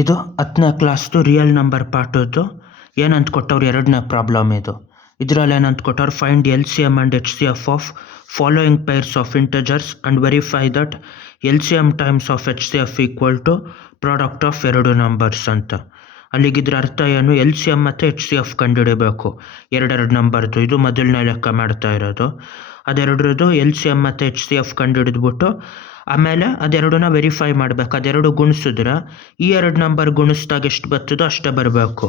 ಇದು 10ನೇ ಕ್ಲಾಸ್ದು real number ಪಾರ್ಟದು ಏನಂತ ಕೊಟ್ಟವ್ರು 2ನೇ ಪ್ರಾಬ್ಲಮ್ ಇದು. ಇದರಲ್ಲಿ ಏನಂತ ಕೊಟ್ಟವ್ರು, find LCM and HCF of following pairs of integers and verify that LCM times of HCF equal to product of ಎರಡು ನಂಬರ್ಸ್ ಅಂತ. ಅಲ್ಲಿಗಿದ್ರ ಅರ್ಥ ಏನು, LCM ಮತ್ತು HCF ಕಂಡುಹಿಡಬೇಕು ಎರಡೆರಡು ನಂಬರ್ದು. ಇದು ಮೊದಲನೇ ಲೆಕ್ಕ ಮಾಡ್ತಾ ಇರೋದು. ಅದೆರಡ್ರದ್ದು LCM ಮತ್ತು HCF ಕಂಡುಹಿಡಿದ್ಬಿಟ್ಟು ಆಮೇಲೆ ಅದೆರಡನ್ನ ವೆರಿಫೈ ಮಾಡಬೇಕು. ಅದೆರಡು ಗುಣಿಸಿದ್ರೆ ಈ ಎರಡು ನಂಬರ್ ಗುಣಿಸಿದಾಗ ಎಷ್ಟು ಬರ್ತದೋ ಅಷ್ಟೇ ಬರಬೇಕು.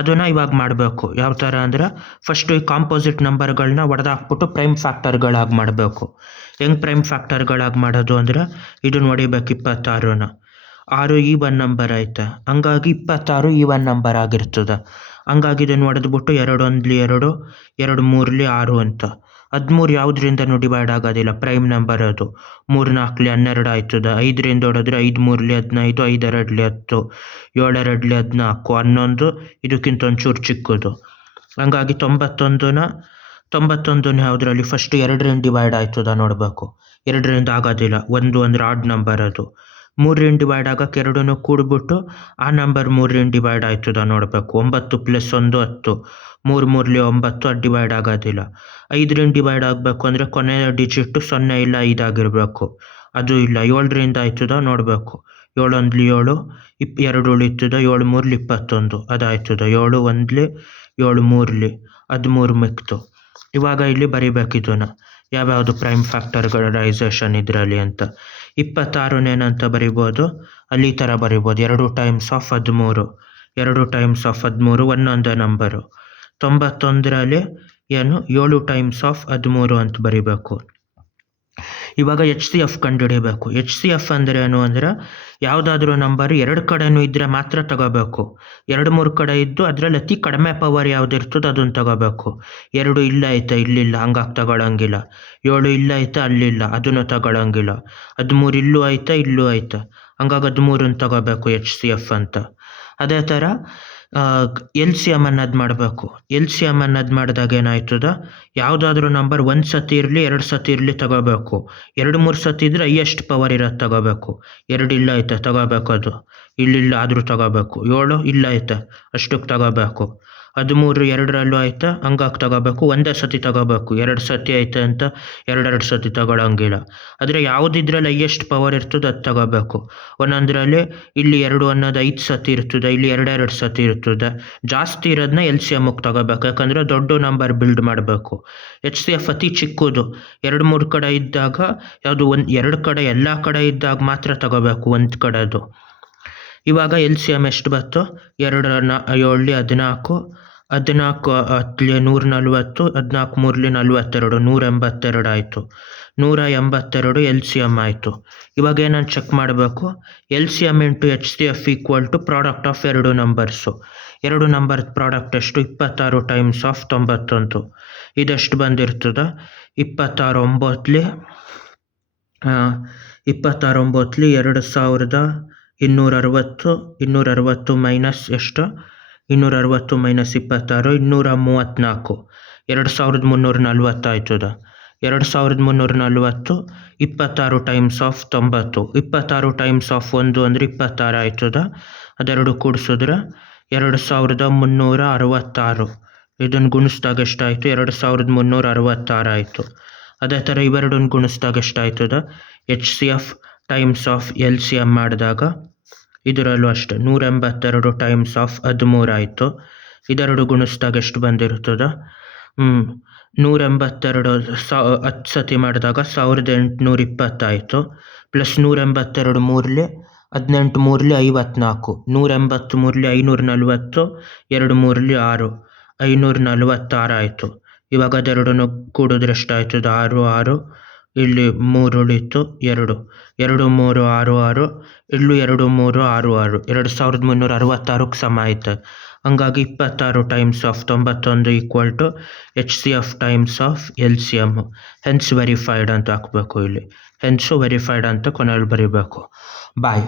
ಅದನ್ನು ಇವಾಗ ಮಾಡಬೇಕು. ಯಾವ ಥರ ಅಂದರೆ, ಫಸ್ಟು ಈ ಕಾಂಪೋಸಿಟ್ ನಂಬರ್ಗಳನ್ನ ಹೊಡೆದಾಕ್ಬಿಟ್ಟು ಪ್ರೈಮ್ ಫ್ಯಾಕ್ಟರ್ಗಳಾಗಿ ಮಾಡಬೇಕು. ಹೆಂಗೆ ಪ್ರೈಮ್ ಫ್ಯಾಕ್ಟರ್ಗಳಾಗಿ ಮಾಡೋದು ಅಂದರೆ, ಇದನ್ನು ಹೊಡಿಬೇಕು 26ನ. 6 ಈವನ್ ನಂಬರ್ ಐತೆ, ಹಂಗಾಗಿ 26 ಈವನ್ ನಂಬರ್ ಆಗಿರ್ತದೆ. ಹಂಗಾಗಿ ಇದನ್ನು ಹೊಡೆದ್ಬಿಟ್ಟು 2 1 2, 2 3 6 ಅಂತ. 13 ಯಾವುದರಿಂದನೂ ಡಿವೈಡ್ ಆಗೋದಿಲ್ಲ, ಪ್ರೈಮ್ ನಂಬರ್ ಅದು. 3 4 12 ಆಯ್ತದ. 5ರಿಂದ ಹೊಡೆದ್ರೆ 5 3 15, 5 2 10, 7 2 14, 11 ಇದಕ್ಕಿಂತ ಒಂಚೂರು ಚಿಕ್ಕದು. ಹಂಗಾಗಿ 91ನ ಯಾವುದರಲ್ಲಿ ಫಸ್ಟ್ 2ರಿಂದ ಡಿವೈಡ್ ಆಯ್ತದ ನೋಡಬೇಕು. 2ರಿಂದ ಆಗೋದಿಲ್ಲ, 1 ಅಂದರೆ ಆಡ್ ನಂಬರ್ ಅದು. 3ರಿಂದ ಡಿವೈಡ್ ಆಗೋಕ್ಕೆ 2 ಕೂಡ್ಬಿಟ್ಟು ಆ ನಂಬರ್ 3ರಿಂದ ಡಿವೈಡ್ ಆಯ್ತದ ನೋಡಬೇಕು. 9 + 1 10, 3 3 9, ಅದು ಡಿವೈಡ್ ಆಗೋದಿಲ್ಲ. 5ರಿಂದ ಡಿವೈಡ್ ಆಗಬೇಕು ಅಂದರೆ ಕೊನೆಯ ಡಿಜಿಟ್ಟು 0 ಇಲ್ಲ 5 ಆಗಿರಬೇಕು, ಅದು ಇಲ್ಲ. 7ರಿಂದ ಆಯ್ತದ ನೋಡಬೇಕು. 7 1 7, 2 ಉಳಿತದ, 7 3 21, ಅದಾಯ್ತದ. 7 1 7 3 13 ಮಿಕ್ತು. ಇವಾಗ ಇಲ್ಲಿ ಬರಿಬೇಕಿದನ್ನು ಯಾವ್ಯಾವುದು ಪ್ರೈಮ್ ಫ್ಯಾಕ್ಟರ್ಗಳೈಸೇಷನ್ ಇದರಲ್ಲಿ ಅಂತ. 26ನೇನಂತ ಬರಿಬೋದು, ಅಲ್ಲಿ ಈ ಥರ ಬರಿಬೋದು, 2 ಟೈಮ್ಸ್ ಆಫ್ 13, 2 ಟೈಮ್ಸ್ ಆಫ್ 13 ಒಂದೊಂದೇ ನಂಬರು. 91ರಲ್ಲಿ ಏನು 7 ಟೈಮ್ಸ್ ಆಫ್ 13 ಅಂತ ಬರಿಬೇಕು. ಇವಾಗ HCF ಕಂಡುಹಿಡಿಯಬೇಕು. HCF ಅಂದರೆ ಏನು ಅಂದರೆ, ಯಾವುದಾದ್ರೂ ನಂಬರ್ 2 ಕಡೆನೂ ಇದ್ದರೆ ಮಾತ್ರ ತಗೋಬೇಕು. 2 3 ಕಡೆ ಇದ್ದು ಅದರಲ್ಲಿ ಅತಿ ಕಡಿಮೆ ಪವರ್ ಯಾವುದಿರ್ತದೆ ಅದನ್ನು ತಗೋಬೇಕು. 2 ಇಲ್ಲ ಐತೆ ಇಲ್ಲಿಲ್ಲ, ಹಂಗಾಗಿ ತಗೊಳ್ಳೋಂಗಿಲ್ಲ. 7 ಇಲ್ಲ ಐತೆ ಅಲ್ಲಿಲ್ಲ, ಅದನ್ನು ತಗೊಳ್ಳೋಂಗಿಲ್ಲ. 13 ಇಲ್ಲೂ ಐತೆ ಇಲ್ಲೂ ಐತೆ, ಹಂಗಾಗಿ 13ನ್ನು ತಗೋಬೇಕು HCF ಅಂತ. ಅದೇ ಥರ LCM ಅನ್ನೋದು ಮಾಡಬೇಕು. LCM ಅನ್ನೋದು ಮಾಡಿದಾಗ ಏನಾಯ್ತದ, ಯಾವುದಾದ್ರೂ ನಂಬರ್ 1 ಸತಿ ಇರಲಿ 2 ಸತಿ ಇರಲಿ ತಗೋಬೇಕು. 2 3 ಸತಿ ಇದ್ದರೆ ಹೈಯೆಸ್ಟ್ ಪವರ್ ಇರೋದು ತಗೋಬೇಕು. 2 ಇಲ್ಲ ಐತೆ ತಗೋಬೇಕು, ಅದು ಇಲ್ಲಿಲ್ಲ ಆದರೂ ತಗೋಬೇಕು. 7 ಇಲ್ಲ ಐತೆ ಅಷ್ಟಕ್ಕೆ ತಗೋಬೇಕು. 13 2ರಲ್ಲೂ ಐತೆ, ಹಂಗಾಗಿ ತಗೋಬೇಕು. ಒಂದೇ ಸತಿ ತಗೋಬೇಕು. 2 ಸತಿ ಐತೆ ಅಂತ 2 ಸತಿ ತಗೊಳ್ಳೋಂಗಿಲ್ಲ. ಆದರೆ ಯಾವುದಿದ್ರಲ್ಲಿ ಹೈಯೆಸ್ಟ್ ಪವರ್ ಇರ್ತದೆ ಅದು ತಗೋಬೇಕು. ಒಂದೊಂದರಲ್ಲಿ ಇಲ್ಲಿ 2 ಅನ್ನೋದು 5 ಸತಿ ಇರ್ತದೆ, ಇಲ್ಲಿ 2 ಸತಿ ಇರ್ತದೆ. ಜಾಸ್ತಿ ಇರೋದನ್ನ LCMಗೆ ತಗೋಬೇಕು, ಯಾಕಂದರೆ ದೊಡ್ಡ ನಂಬರ್ ಬಿಲ್ಡ್ ಮಾಡಬೇಕು. HCF ಅತಿ ಚಿಕ್ಕದು, 2 3 ಕಡೆ ಇದ್ದಾಗ ಯಾವುದು 2 ಕಡೆ ಎಲ್ಲ ಕಡೆ ಇದ್ದಾಗ ಮಾತ್ರ ತಗೋಬೇಕು, ಒಂದು ಕಡೆದು. ಇವಾಗ LCM ಎಷ್ಟು ಬಂತು, 2 7 14, 14 10 140, 14 3 42, 182 ಆಯಿತು. 182 LCM ಆಯಿತು. ಇವಾಗ ಏನಂತ ಚೆಕ್ ಮಾಡಬೇಕು, LCM into HCF equal to product of ಎರಡು ನಂಬರ್ಸು. ಎರಡು ನಂಬರ್ ಪ್ರಾಡಕ್ಟ್ ಎಷ್ಟು, 26 ಟೈಮ್ಸ್ ಆಫ್ 91. ಇದೆಷ್ಟು ಬಂದಿರ್ತದೆ, 26 9 2260, 260 ಮೈನಸ್ ಎಷ್ಟು, 260 ಮೈನಸ್ 26 234, 2340 ಆಯ್ತದ. 2340 26 ಟೈಮ್ಸ್ ಆಫ್ 90, 26 ಟೈಮ್ಸ್ ಆಫ್ 1 ಅಂದರೆ 26 ಆಯ್ತದ. ಅದೆರಡು ಕೂಡಿಸಿದ್ರೆ 2366. ಇದನ್ನು ಗುಣಿಸಿದಾಗ ಎಷ್ಟಾಯಿತು, 2366 ಆಯಿತು. ಅದೇ ಥರ ಇವೆರಡನ್ನು ಗುಣಿಸಿದಾಗ ಎಷ್ಟಾಯ್ತದ, HCF ಟೈಮ್ಸ್ ಆಫ್ LCM ಮಾಡಿದಾಗ ಇದರಲ್ಲೂ ಅಷ್ಟೆ 182 ಟೈಮ್ಸ್ ಆಫ್ 13 ಆಯಿತು. ಇದೆರಡು ಗುಣಿಸಿದಾಗ ಎಷ್ಟು ಬಂದಿರ್ತದೆ, 182 10 ಸತಿ ಮಾಡಿದಾಗ 1820 ಆಯಿತು. ಪ್ಲಸ್ 182 3 18 3 54, 183 540, 2 3 6, 546 ಆಯಿತು. ಇವಾಗ ಅದೆರಡನ್ನು ಕೂಡಿದ್ರೆ ಎಷ್ಟಾಯ್ತದೆ, 6 6, ಇಲ್ಲಿ 3 ಉಳಿತು, 2 2 3 6 6, ಇಲ್ಲೂ 2 3 6 6, 2366ಕ್ಕೆ ಸಮ ಆಯ್ತು. ಹಂಗಾಗಿ 26 times of 91 equal to HCF times of LCM. Hence verified ಅಂತ ಹಾಕಬೇಕು ಇಲ್ಲಿ. ಹೆನ್ಸು ವೆರಿಫೈಡ್ ಅಂತ ಕೊನೆಯಲ್ಲಿ ಬರೀಬೇಕು. ಬಾಯ್.